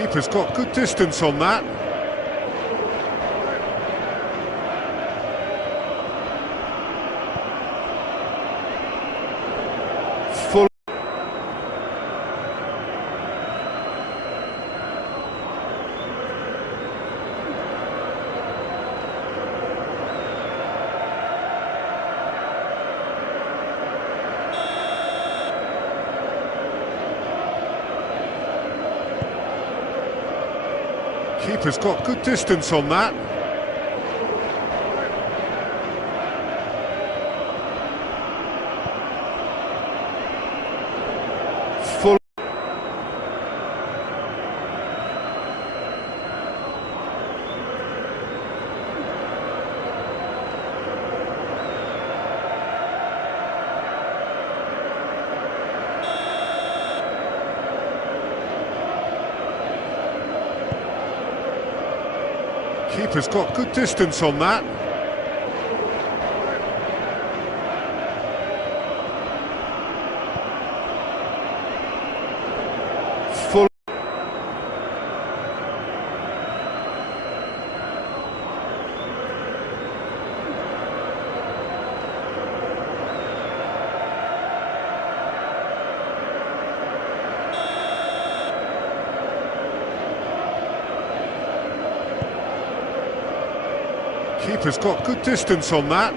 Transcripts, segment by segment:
Keeper's got good distance on that. Full. Keeper's got good distance on that. Full. Keeper's got good distance on that. Full. Keeper's got good distance on that.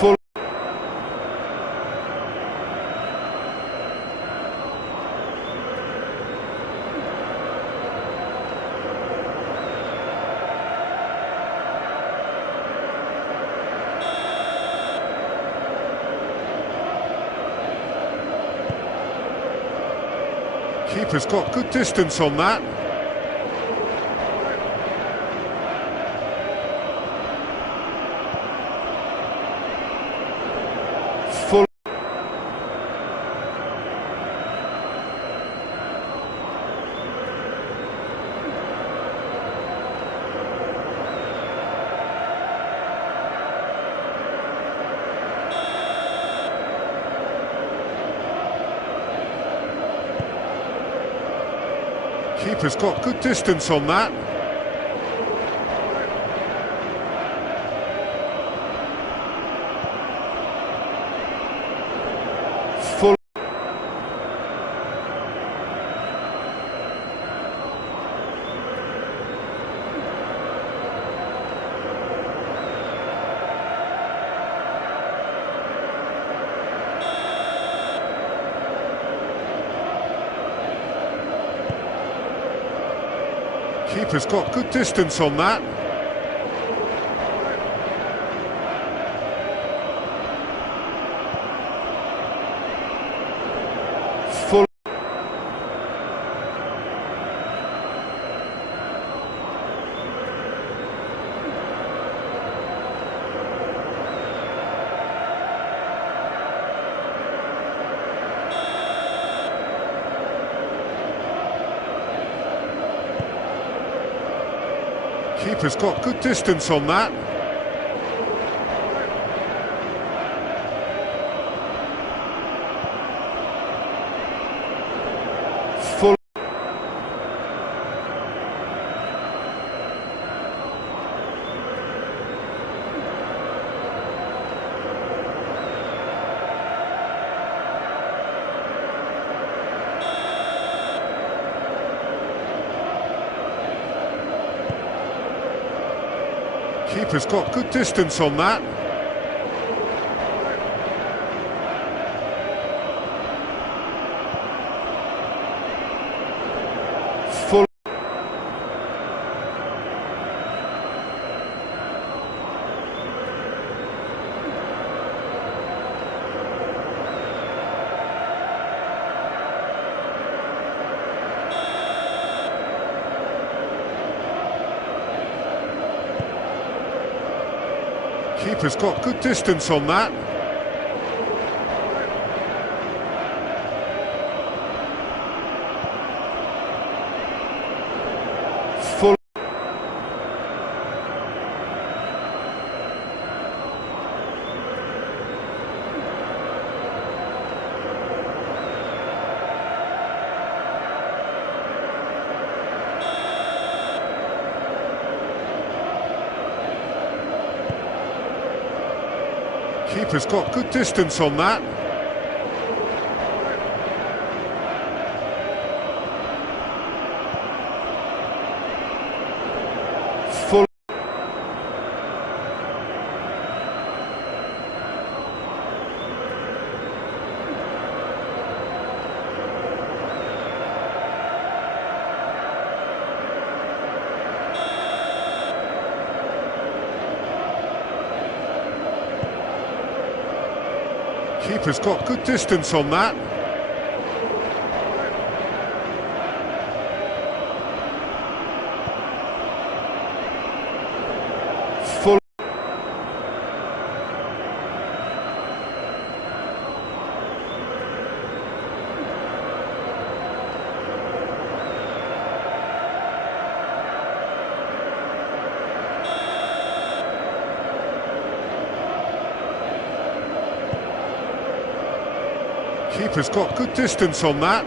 Full. Keeper's got good distance on that. Full. Keeper's got good distance on that. Full. Keeper's got good distance on that. Full. Keeper's got good distance on that. Full. Keeper's got good distance on that. Full. Keeper's got good distance on that. Full. Keeper's got good distance on that. Full. Keeper's got good distance on that. Full. Keeper's got good distance on that.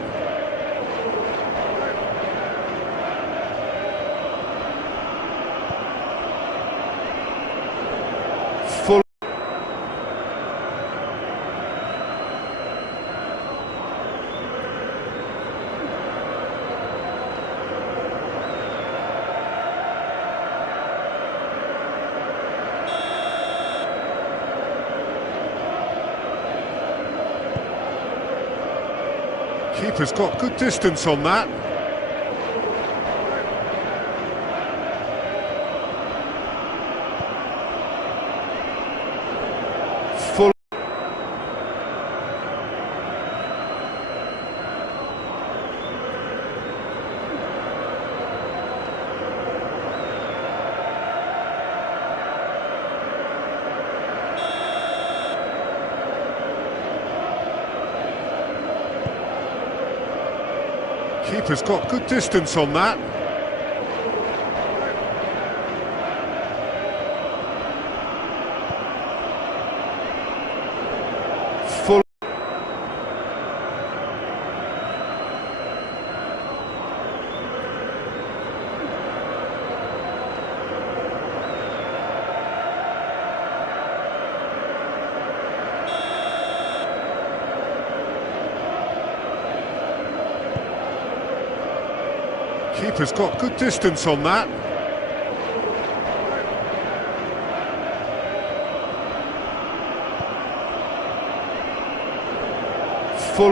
Full. Keeper's got good distance on that. Full. Keeper's got good distance on that. Full. Keeper's got good distance on that. Full.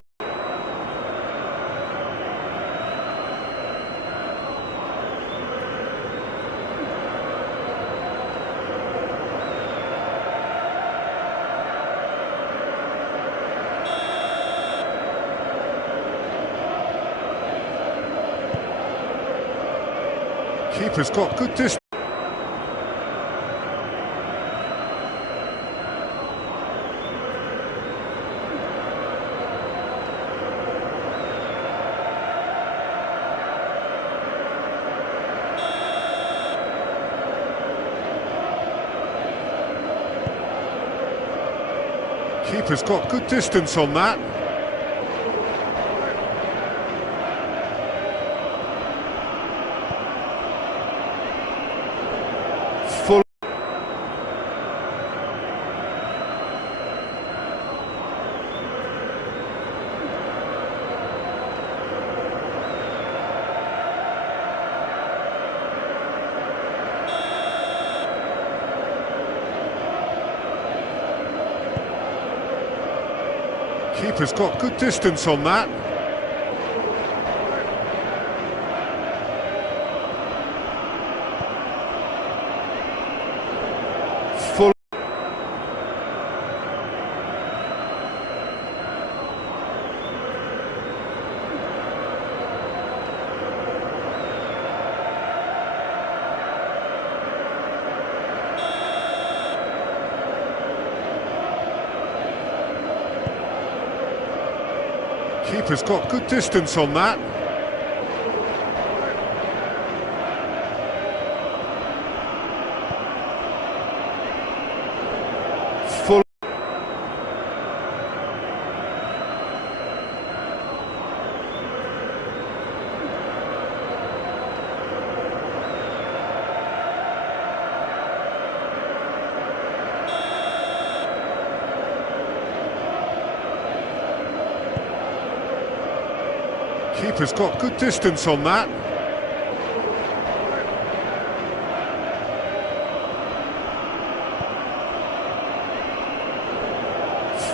Keeper's got good distance. Keeper's got good distance on that. Full. Keeper's got good distance on that. Full. Keeper's got good distance on that. Full. Keeper's got good distance on that.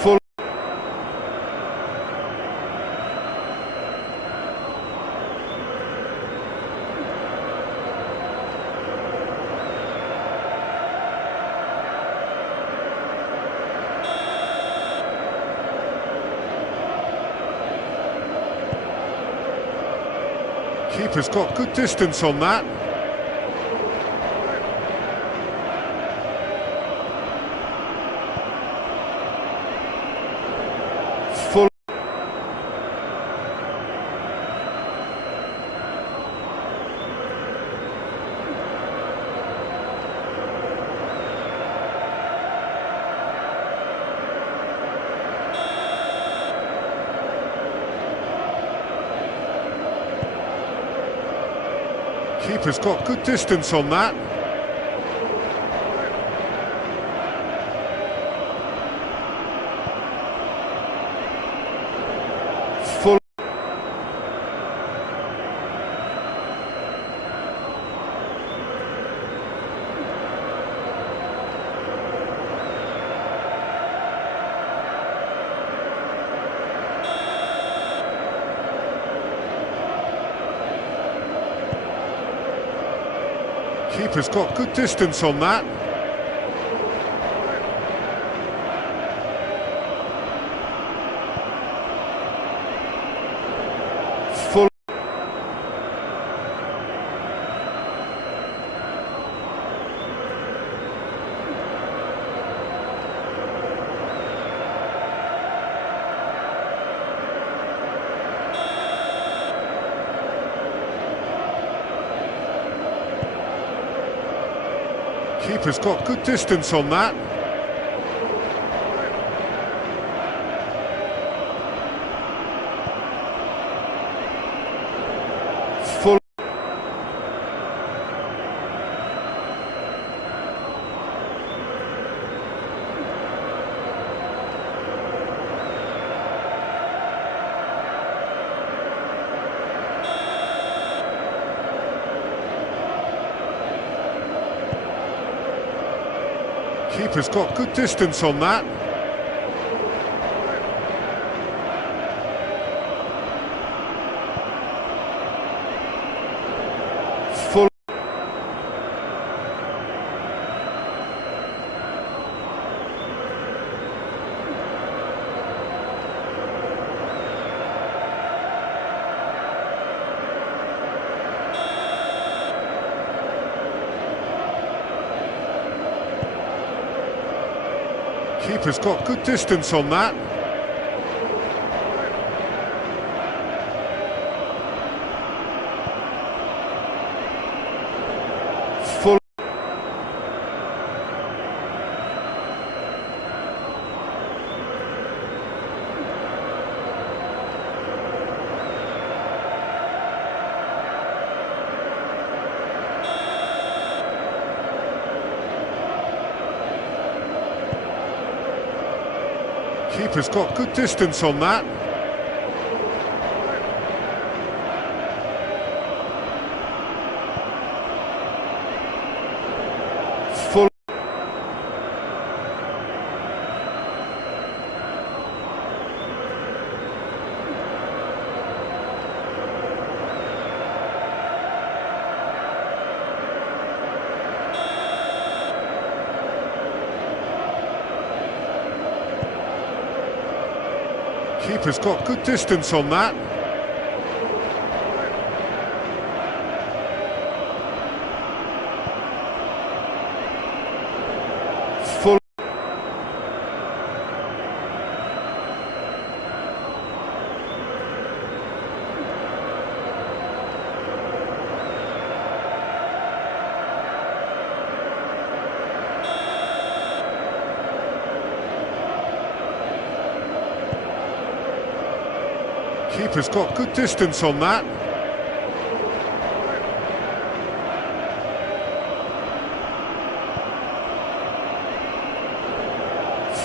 Full. Keeper's got good distance on that. Full. Keeper's got good distance on that. Full. Keeper's got good distance on that. Full. Keeper's got good distance on that. Full. Keeper's got good distance on that. Full. Keeper's got good distance on that. Full. Keeper's got good distance on that. Full. Keeper's got good distance on that. Full. Keeper's got good distance on that.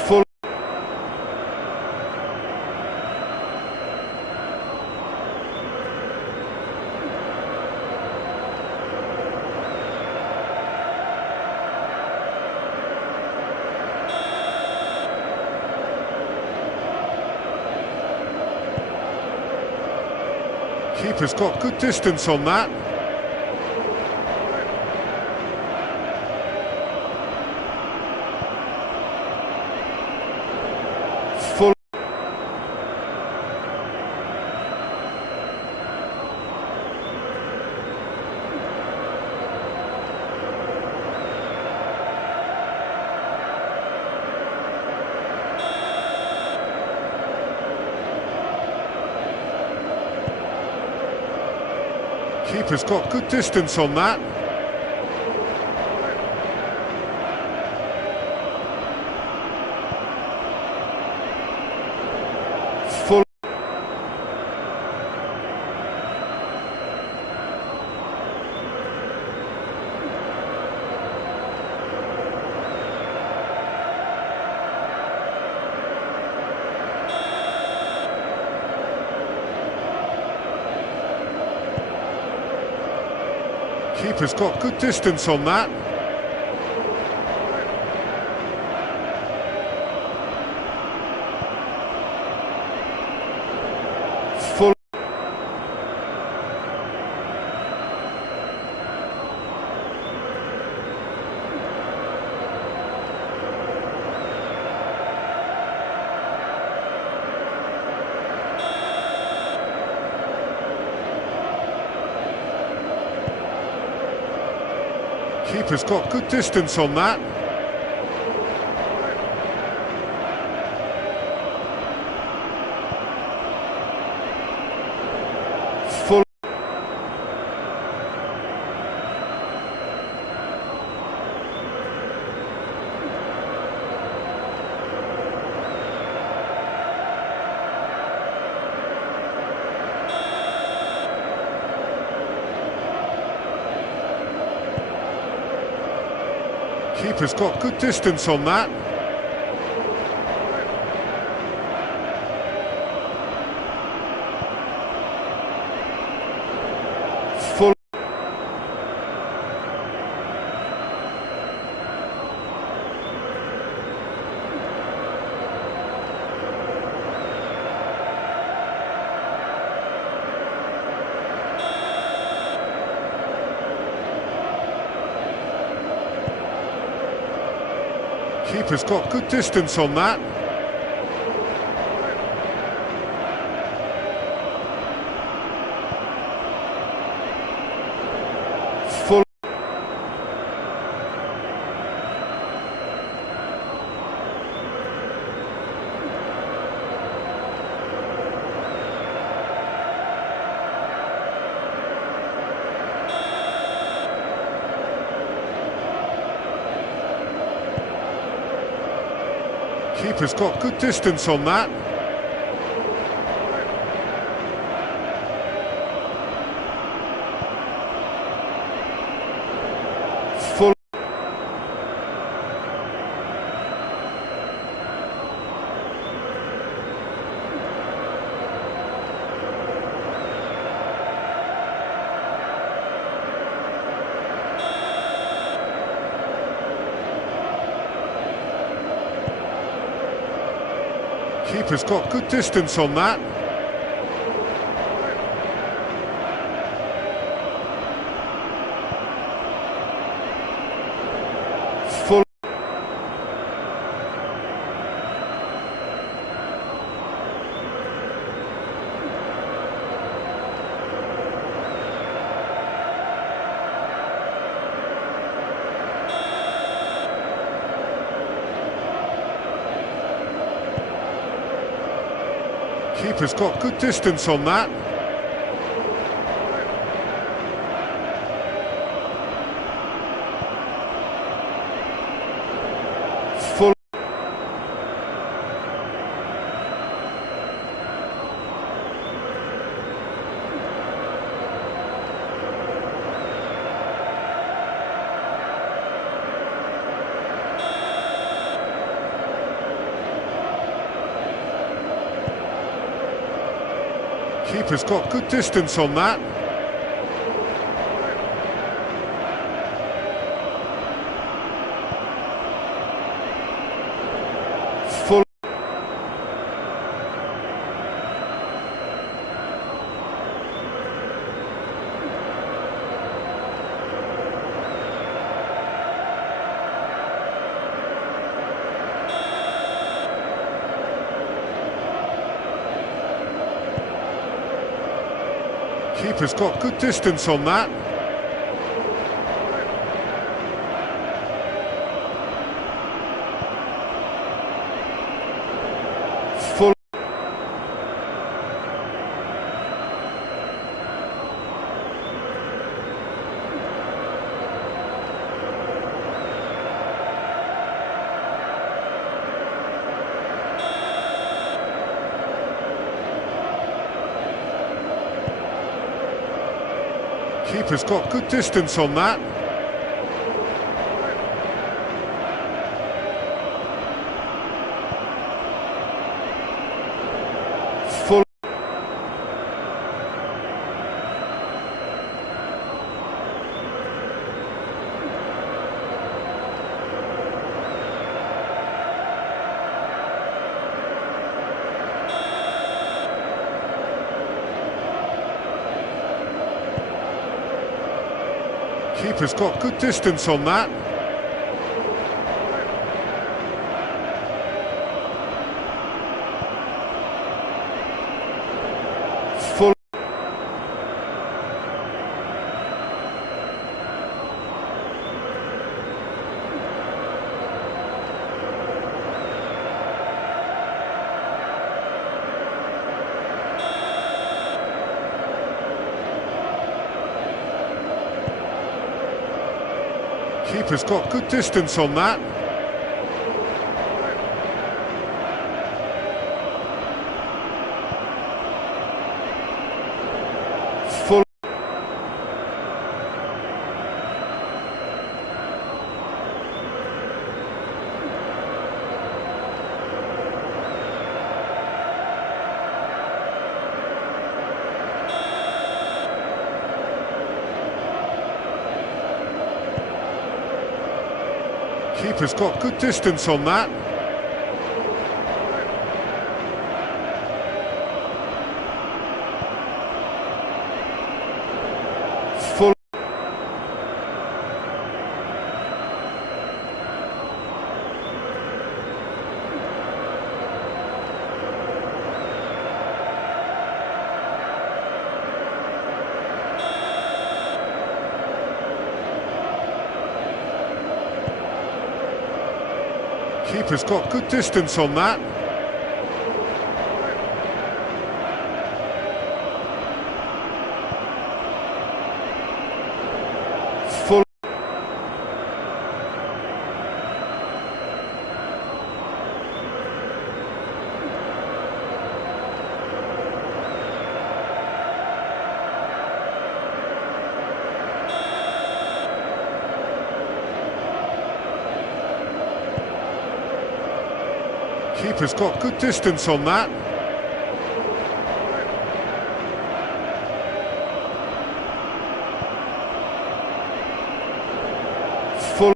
Full. Keeper's got good distance on that. Full. Keeper's got good distance on that. Full. Keeper's got good distance on that. Full. Keeper's got good distance on that. Full. Keeper's got good distance on that. Full. Keeper's got good distance on that. Full. Keeper's got good distance on that. Full. Keeper's got good distance on that. Full. Keeper's got good distance on that. Full. Keeper's got good distance on that. Full. Keeper's got good distance on that. Full. Keeper's got good distance on that. Full. Keeper's got good distance on that. Full. Keeper's got good distance on that. Full. Keeper's got good distance on that. Full. Keeper's got good distance on that. Full. Keeper's got good distance on that. Full.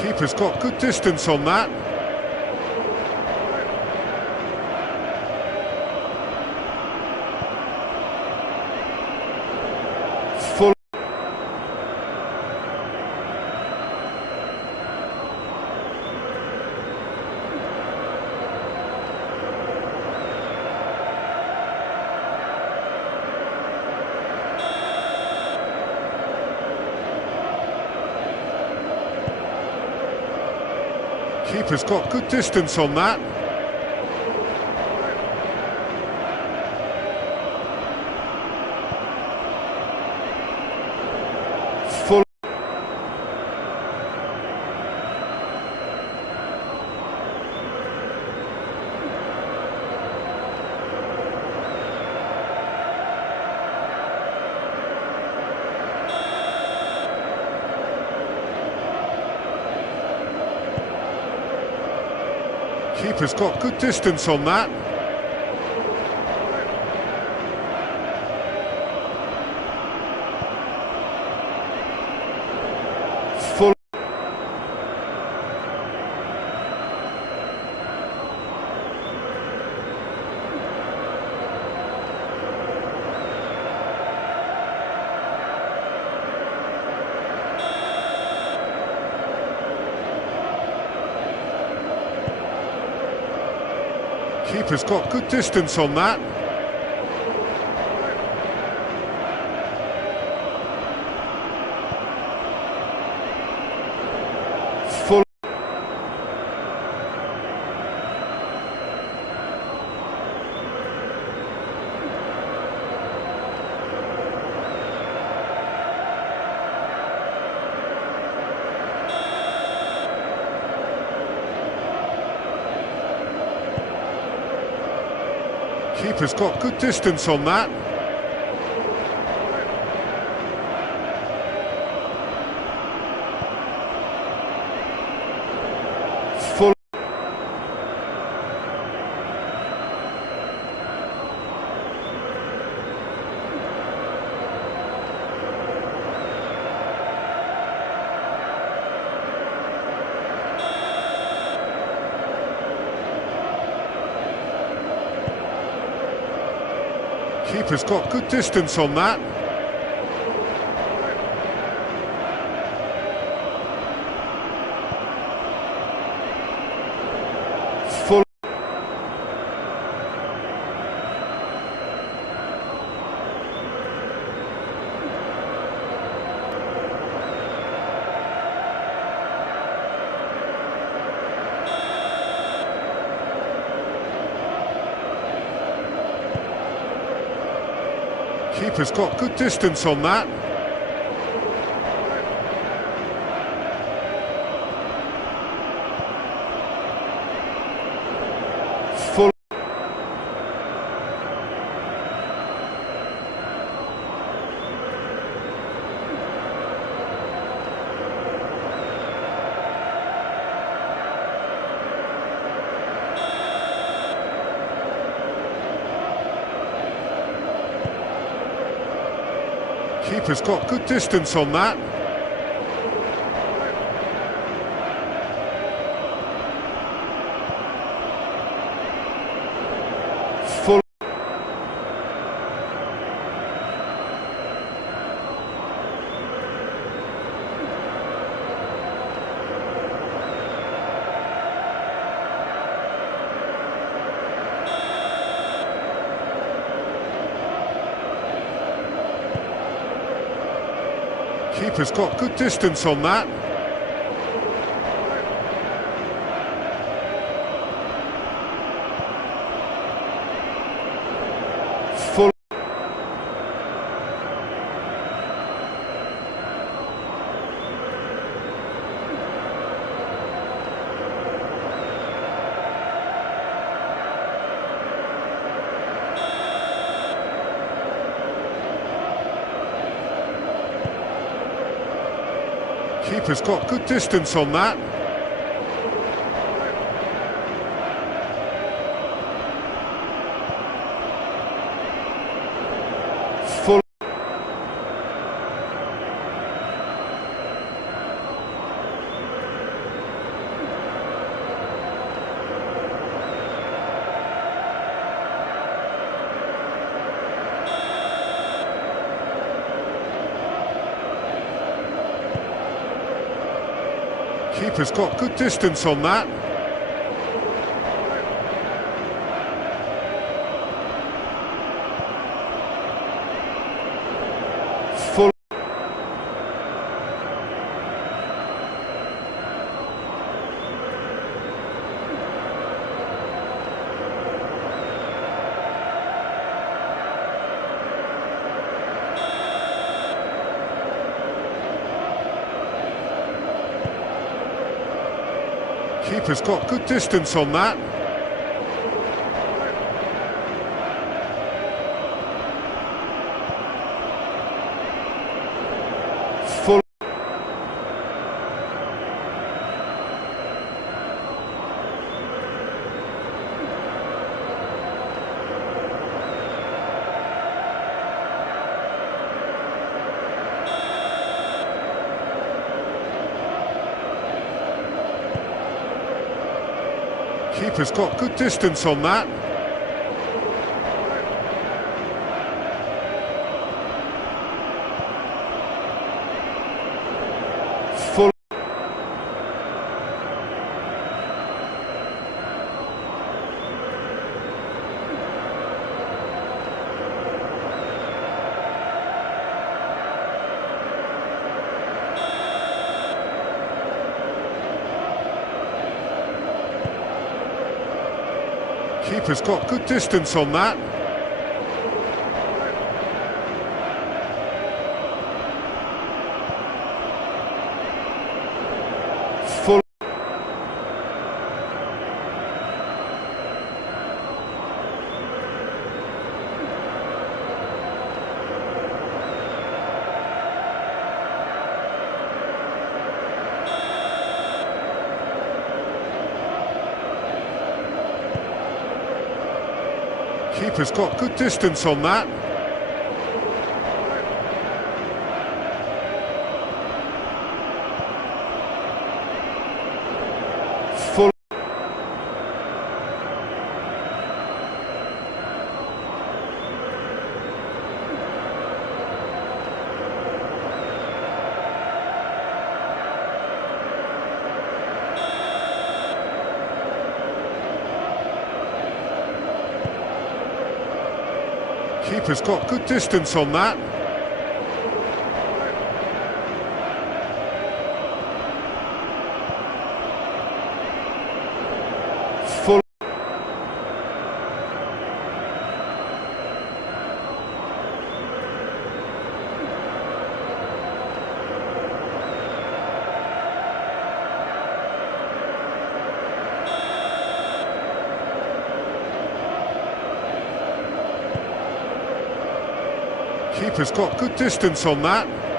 Keeper's got good distance on that. Full. Keeper's got good distance on that. Full. Keeper's got good distance on that. Full. Keeper's got good distance on that. Full. Keeper's got good distance on that. Full. Keeper's got good distance on that. Full. Keeper's got good distance on that. Full. Keeper's got good distance on that. Full. Keeper's got good distance on that. Full. Keeper's got good distance on that. Full. Keeper's got good distance on that. Full. Keeper's got good distance on that. Full. Keeper's got good distance on that. Full. Keeper's got good distance on that. Full. Keeper's got good distance on that. Full. Keeper's got good distance on that. Full. Keeper's got good distance on that.